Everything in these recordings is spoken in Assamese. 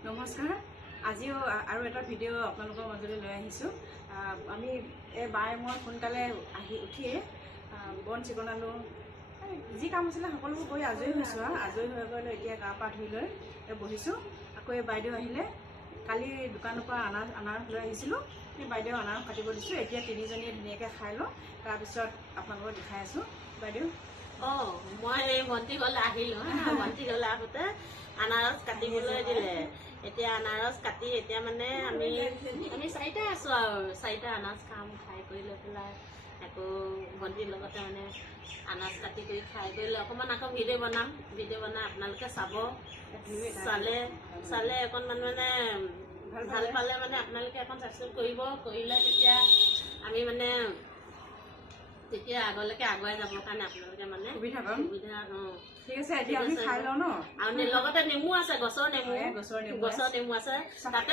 নমস্কাৰ আজিও আৰু এটা ভিডিঅ' আপোনালোকৰ মাজলৈ লৈ আহিছোঁ আমি এই বাই মই সোনকালে উঠিয়ে বন চিকুণালোঁ যি কাম আছিলে সকলোবোৰ কৰি আজৰি হৈছোঁ আজৰি হৈ গ'লে এতিয়া গা পা ধুই লৈ বহিছোঁ আকৌ এই বাইদেউ আহিলে কালি দোকানৰ পৰা আনাৰস লৈ আহিছিলোঁ সেই বাইদেউ আনাৰস কাটিব দিছোঁ এতিয়া তিনিজনীয়ে ধুনীয়াকৈ খাই লওঁ তাৰপিছত আপোনালোকক দেখাই আছোঁ বাইদেউ মই ভণ্টি ঘৰলৈ আহিলোঁ ভণ্টি ঘৰলৈ আহোঁতে আনাৰস কাটিবলৈ দিলে এতিয়া আনাৰস কাটি এতিয়া মানে আমি চাৰিটা আছোঁ আৰু চাৰিটা আনাৰস খাই কৰি লৈ পেলাই আকৌ ভণ্টিৰ লগতে মানে আনাৰস কাটি কৰি খাই কৰি লৈ অকণমান আকৌ ভিডিঅ' বনাই আপোনালোকে চাব চালে অকণমান মানে ভাল পালে মানে আপোনালোকে এখন ছাবস্ক্ৰাইব কৰিব কৰিলে তেতিয়া আমি মানে তেতিয়া আগলৈকে আগুৱাই যাবৰ কাৰণে আপোনালোকে মানে সুবিধা ঠিক আছে এতিয়া আমি খাই লওঁ ন আৰু লগতে নেমু আছে গছৰ নেমু আছে তাতে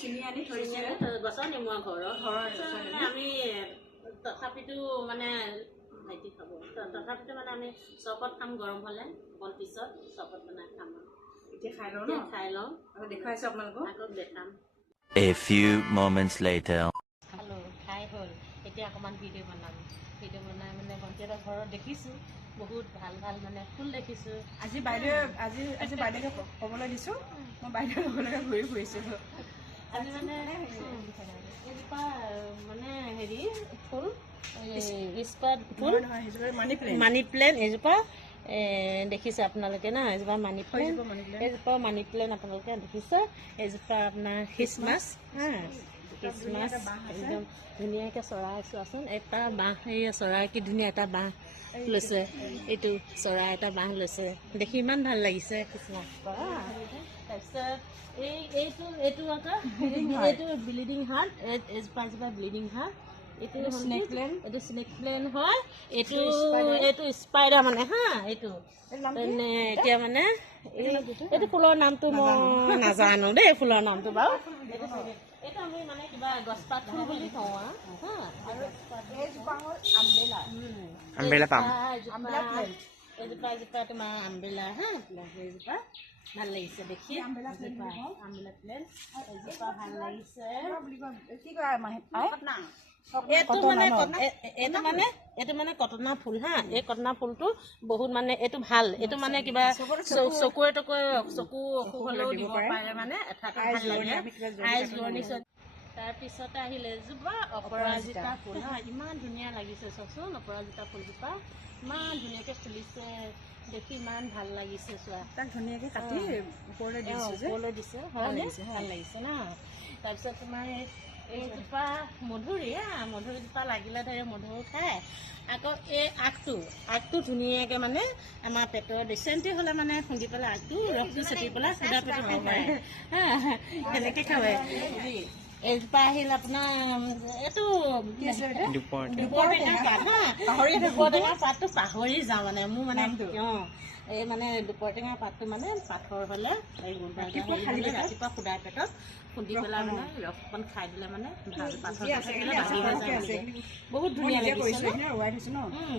চিনি আনি থৈছে গছৰ নেমু ঘৰৰ আমি তথাপিতো মানে ভাইটি খাব তথাপিতো মানে আমি চৰবত খাম গৰম হ'লে অকণ পিছত চৰবত বনাই খাম এতিয়া খাই লওঁ আৰু দেখুৱাইছোঁ আপোনালোকক আকৌ দেখাম A few moments later খালোঁ খাই হ'ল এতিয়া অকণমান ভিডিঅ' বনাই মানে ভণ্টিহঁতৰ ঘৰত দেখিছোঁ বহুত ভাল মানে ফুল দেখিছোঁ আজি বাইদেউক ক'বলৈ দিছোঁ মই বাইদেউৰ লগলৈকে ঘূৰি ফুৰিছোঁ আজি মানে এজোপা মানে হেৰি ফুল ফুল মানি প্লেন এজোপা দেখিছে আপোনালোকে না এজোপা মানি প্লেন আপোনালোকে দেখিছে এজোপা আপোনাৰ খ্ৰীষ্টমাছ একদম ধুনীয়াকৈ চৰাই চোৱাচোন এটা বাঁহ এই চৰাই কি ধুনীয়া এটা বাঁহ লৈছে এইটো চৰাই এটা বাঁহ লৈছে দেখি ইমান ভাল লাগিছে খ্ৰীষ্টমাছ তাৰপিছত এইটো আকৌ এইটো ব্লিডিং হাৰ্ট এজোপা ব্লিডিং হাৰ্ট এইটো স্নেক প্লেন হয় এইটো স্পাইডাৰ মানে এইটো এতিয়া মানে এইটো ফুলৰ নামটো মই নাজানো দেই ফুলৰ নামটো বাৰু এইটো আমি মানে কিবা গছপাত ফুল বুলি কওঁ এজোপা তোমাৰ আমবেলা এইজোপা ভাল লাগিছে দেখি আমবেলা প্লেন এজোপা ভাল লাগিছে এইটো মানে কটনা ফুল এই কটনা ফুলটো বহুত মানে এইটো ভাল এইটো মানে কিবা চকুৱে চকু অসুখ হ'লেও দিব পাৰে মানে এঠাটো ভাল লাগে তাৰপিছতে আহিলে এজোপা অপৰাজিতা ফুল ইমান ধুনীয়া লাগিছে চাওকচোন অপৰাজিতা ফুলজোপা ইমান ধুনীয়াকৈ ফুলিছে দেখি ইমান ভাল লাগিছে চোৱা তাক ধুনীয়াকৈ কাটি ওপৰলৈ দিছে ভাল লাগিছে না তাৰপিছত তোমাৰ এইজোপা মধুৰীজোপা লাগিলে ধৰি মধু খায় আকৌ এই আগটো ধুনীয়াকৈ মানে আমাৰ পেটৰ ডিচেণ্ট্ৰি হ'লে মানে খুন্দি পেলাই আগটো ৰসটো চেপি পেলাই সুদা পেটত খাব পাৰে সেনেকৈ খাব এইজোপা আহিল আপোনাৰ এইটো দুপৰটেঙা পাতটো পাহৰি যাওঁ মানে মোৰ মানে এই মানে দুপৰটেঙা পাতটো মানে পাথৰ হ'লে ৰাতিপুৱা সুদা পেটত খুন্দি পেলাই মানে ৰস অকণ খাই দিলে মানে ভাল পাথৰ বহুত ধুনীয়া লাগিছে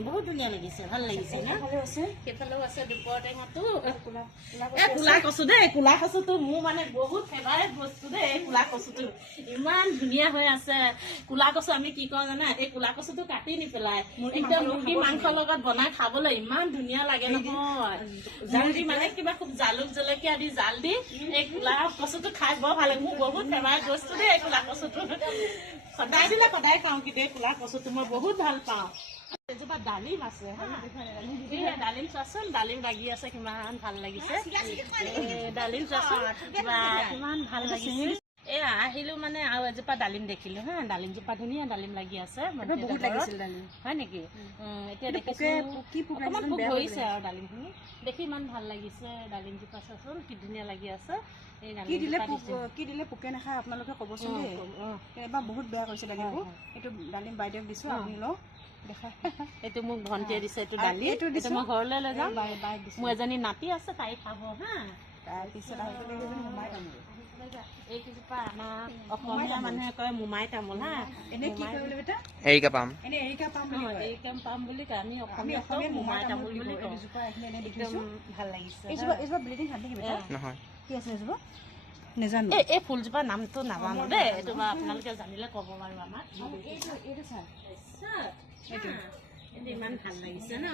বহুত ধুনীয়া লাগিছে ভাল লাগিছে ন সেইফালেও আছে দুপৰটেঙাটো ক'লা কচু দেই ক'লা কচুটো মোৰ মানে বহুত ফেভাৰেট বস্তু দেই এই ক'লা কচুটো ইমান ধুনীয়া হৈ আছে ক'লা কচু আমি কি কওঁ জানা এই ক'লা কচুটো কাটি নি পেলাই একদম মুৰ্গী মাংসৰ লগত বনাই খাবলৈ ইমান ধুনীয়া লাগে নহয় জাল দি মানে কিবা খুব জালুক জলকীয়া দি জাল দি এই ক'লা কচুটো খাই বৰ ভাল লাগে মোৰ বহুত ফেভাৰেট বস্তু দেই এই ক'লা কচুটো সদায় দিলে সদায় খাওঁ কিন্তু এই ক'লা কচুটো মই বহুত ভাল পাওঁ এজোপা ডালিম আছে ডালিম চোৱাচোন ডালিম লাগি আছে কিমান ভাল লাগিছে ডালিম চোৱাচোন কিমান ভাল লাগিছে আহিলো মানে আৰু এজোপা ডালিম দেখিলো ডালিমজোপা ধুনীয়া ডালিম লাগি আছে হয় নেকি এতিয়া দেখিছো অকণমান পোক ধৰিছে আৰু ডালিমখিনি দেখি ইমান ভাল লাগিছে ডালিমজোপা চাচোন কি ধুনীয়া লাগি আছে কি দিলে পোকে নাখায় আপোনালোকে ক'বচোন দেই এবাৰ বহুত বেয়া কৰিছে ডালিমটো এইটো ডালিম বাইদেউক দিছোঁ আপুনি লওক দেখা এইটো মোক ভণ্টিয়ে দিছে এইটো ডালি এইটো মই ঘৰলৈ লৈ যাম মোৰ এজনী নাতি আছে তাই খাব তাৰপিছত এইকেইজোপা আমাৰ অসমীয়া মানুহে কয় মোমাই তামোল এনেই কি কয় বোলে বেটা এৰিকা পাম বুলি কয় আমি অসমীয়া মোমাই তামোল বুলি কওঁ একদম ভাল লাগিছে এইজোপা ব্লিডিং হাত নেকি বেটা নহয় কি আছে এজোপা নেজানো এই ফুলজোপাৰ নামটো নাজানো দেই এইটো বা আপোনালোকে জানিলে ক'ব বাৰু আমাক এইটো চাই এইটো ইমান ভাল লাগিছে ন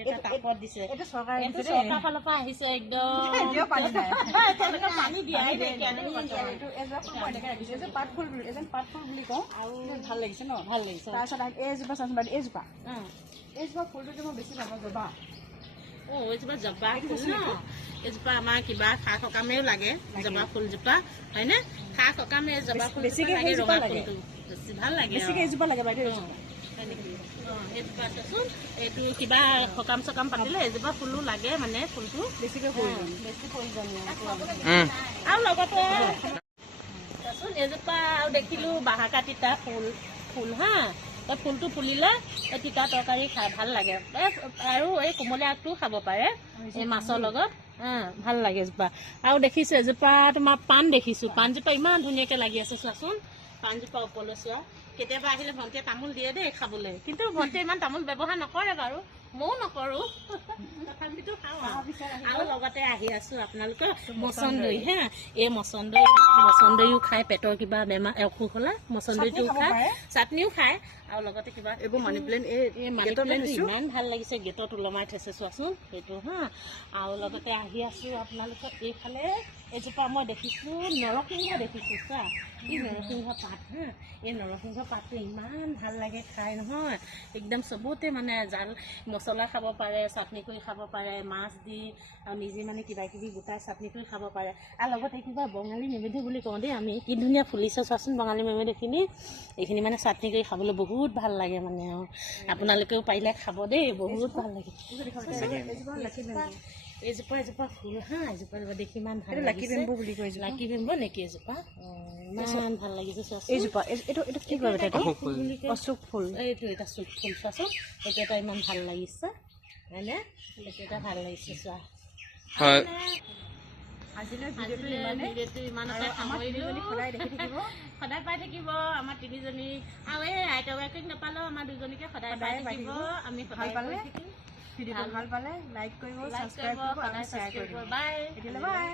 এটা টাপত দিছে এইটো চৰকাৰে এইটো দিছে চৰকাৰ ফালৰ পৰা আহিছে একদম দিও পানী নাই তেওঁলোকে পানী দিয়াই নাই এইটো এজোপা ফুল এনেকৈ ৰাখিছে এইযোৰ পাত ফুল বুলি এজন পাত ফুল বুলি কওঁ আৰু ভাল লাগিছে ন ভাল লাগিছে তাৰপিছত এইজোপা চাচোন বাৰু এইজোপা ফুলটো যে মই বেছি ভাল পাওঁ জবা এইজোপা জবা ফুল ন এইজোপা আমাৰ কিবা খা সকামেও লাগে জবা ফুলজোপা হয়নে খা সকামে জবা ফুল বেছিকৈ লাগে সেইজোপা ৰঙা লাগে। ফুলটো বেছি ভাল লাগে বেছিকৈ এইজোপা লাগে বাইদেউ এইজোপা চোন এইটো কিবা সকাম চকাম পাতিলে এজোপা ফুলো লাগে মানে ফুলটো বেছিকৈ বেছি প্ৰয়োজনীয় আৰু লগতে চোন এজোপা আৰু দেখিলোঁ বাহাকা তিতা ফুল হা এই ফুলটো ফুলিলে এই তিতা তৰকাৰী খাই ভাল লাগে আৰু এই কোমলীয়া আগটোও খাব পাৰে এই মাছৰ লগত ভাল লাগে এজোপা আৰু দেখিছোঁ এজোপা তোমাৰ পাণ দেখিছোঁ পাণজোপা ইমান ধুনীয়াকৈ লাগি আছে চোৱাচোন পাণজোপা ওপৰলৈ চোৱা কেতিয়াবা আহিলে ভণ্টিয়ে তামোল দিয়ে দেই খাবলৈ কিন্তু ভণ্টিয়ে ইমান তামোল ব্যৱহাৰ নকৰে বাৰু ময়ো নকৰোঁ তথাপিতো খাওঁ আৰু লগতে আহি আছোঁ আপোনালোকৰ মচন্দৰী হা এই মচন্দৰীও খায় পেটৰ কিবা বেমাৰ অসুখ হ'লে মচন্দৰীটোও খায় চাটনিও খায় আৰু লগতে কিবা এইবোৰ মানি প্লেণ্ট এই মানি প্লেণ্ট ইমান ভাল লাগিছে গেটত ওলমাই থৈছে চোৱাচোন সেইটো হা আৰু লগতে আহি আছোঁ আপোনালোকৰ এইফালে এজোপা মই দেখিছোঁ নৰসিংহ দেখিছোঁ চোৱা এই নৰসিংহ পাত হা এই নৰসিংহ পাতটো ইমান ভাল লাগে খাই নহয় একদম চবতে মানে জাল মছলা খাব পাৰে চাটনি কৰি খাব পাৰে মাছ দি আৰু নিজে মানে কিবা কিবি গোটাই চাটনি কৰি খাব পাৰে আৰু লগতে কিবা বঙালী মেমেধি বুলি কওঁ দেই আমি কি ধুনীয়া ফুলিছে চোৱাচোন বঙালী মেমেধিখিনি এইখিনি মানে চাটনি কৰি খাবলৈ বহুত ভাল লাগে মানে আৰু আপোনালোকেও পাৰিলে খাব দেই বহুত ভাল লাগে এজোপা ফুল হা এজোপা দেখি ইমান ভাল লাকি বেম্বু বুলি কয় লাকি বেম্বু নেকি এজোপা ইমান ভাল লাগিছে চোৱাচোন এইজোপা এইটো কি কয় অশোক ফুল এইটো এটা চুক ফুল চোৱাচোন এইটো এটা ইমান ভাল লাগিছে হয়নে এইটো এটা ভাল লাগিছে চোৱা আজিলৈ ভিডিঅ'টো ইমানতে সামৰিলোঁ সদায় দেখি থাকিব সদায় পাই থাকিব আমাৰ তিনিজনী আৰু এই আইতাগৰাকীক নাপালেও আমাৰ দুজনীকে সদায় পাই থাকিব আমি ভাল সদায় পালে ভিডিঅ'টো ভাল পালে লাইক কৰিব ছাবস্ক্ৰাইব কৰিব আৰু শ্বেয়াৰ কৰিব বাই এতিয়ালৈ বাই